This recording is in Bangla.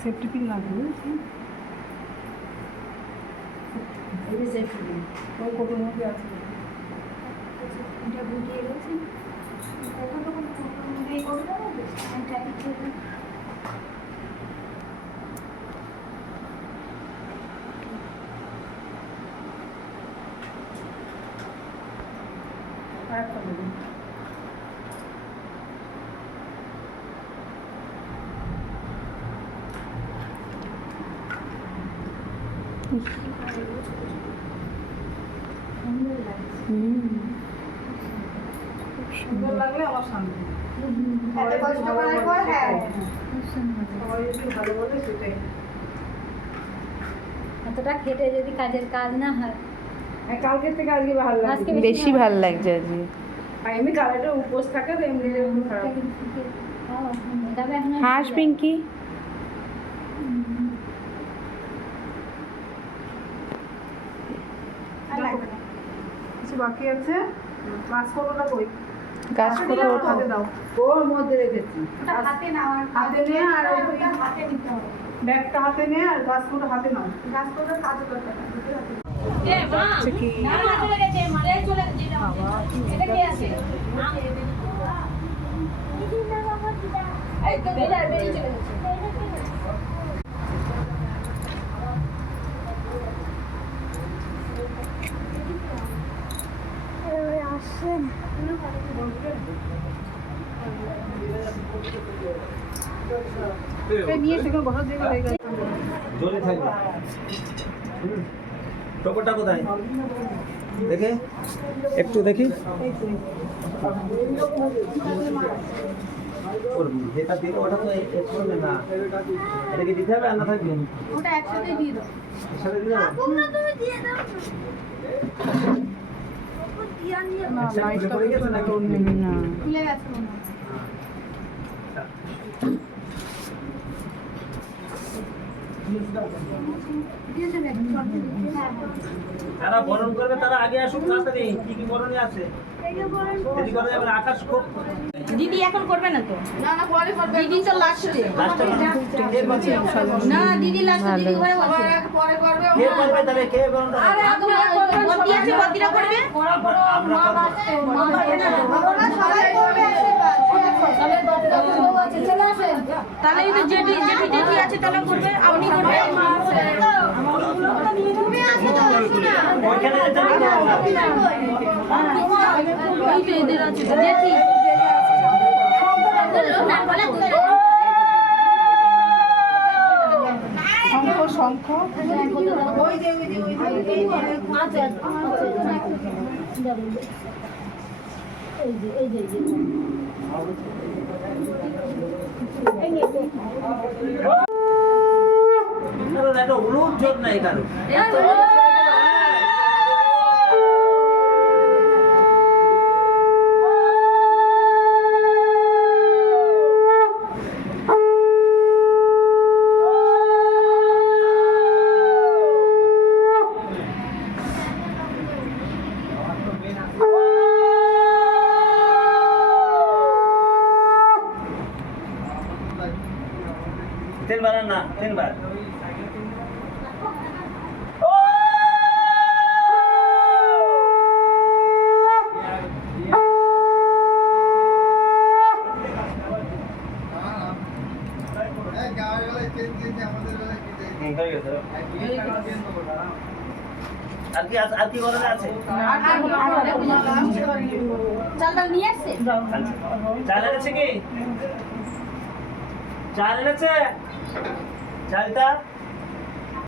সেফটি পিন লাগবে। এই যে সেফটি পিন ওই কোটোর মধ্যে আছে। এটা বুঝিয়ে রয়েছে কখন তখন কোটোর মধ্যে এই করতে হবে ট্রাফিক ছিল। আরেকটা দেবেন। সুন্দর লাগলে আমার শান্তি। এত কষ্ট করার পর হ্যাঁ সবাই যদি ভালো বলে সেটাই। এতটা খেটে যদি কাজের কাজ না হয়, কালকের থেকে আজকে ভালো লাগছে। আজকে বেশি ভালো লাগছে আজকে। আর এমনি কালারটা উপোস থাকে তো এমনি যেরকম খারাপ। তবে এখন হাঁস পিঙ্কি কিছু বাকি আছে, ক্লাস করবো না কই? গাছ করে ওঠো। হাতে দাও, ওর মধ্যে রেখেছি। হাতে নাও হাতে নিয়ে আর ওই হাতে নিতে হবে ব্যাগটা হাতে নিয়ে আর গ্লাস করে হাতে নাও। গাছ করতে কাজ করতে হবে হচ্ছে কি নিয়ে সেখানে বসা দিয়ে হয়ে গেছে। জোরে থাকবে। টোপরটা কোথায় দেখে একটু দেখি। ওর যেটা দিলে ওটা তো এক করবে না, এটা কি দিতে হবে আর না থাকবে? ওটা একসাথে দিয়ে দাও একসাথে দিয়ে দাও। তুমি দিয়ে দাও না একসাথে লাইটটা পড়ে গেছে নাকি? না খুলে গেছে মনে হয় যারা বরণ করবে তারা আগে আসুক তাড়াতাড়ি। কি কি বরণে আছে যদি করে যাবে আকাশ খুব দিদি এখন করবে না তো? না না পরে করবে দিদি তো লাস্টে। না দিদি লাস্টে, দিদি ঘরে বসে। পরে করবে কে করবে তবে কে বরণটা করবে? বদ্দি আছে, বদ্দিরা করবে। আমরা করবো। ওরা সবাই করবে তাহলে এই যে জেঠি জেঠি আছে তাহলে করবে, আপনি করবে। তুমি আসো তো শোনা ওইখানে যেতে হবে। এই যে এদের আছে জেঠি। শঙ্খ ওই যে কারণ একটা উলুর জোর নাই কারণ। তিনবার আর না, তিনবার। হয়ে গেছে। আর কি বলা আছে? চালটা নিয়ে আসছে। চাল এনেছে কি? চাল এনেছে? চালটা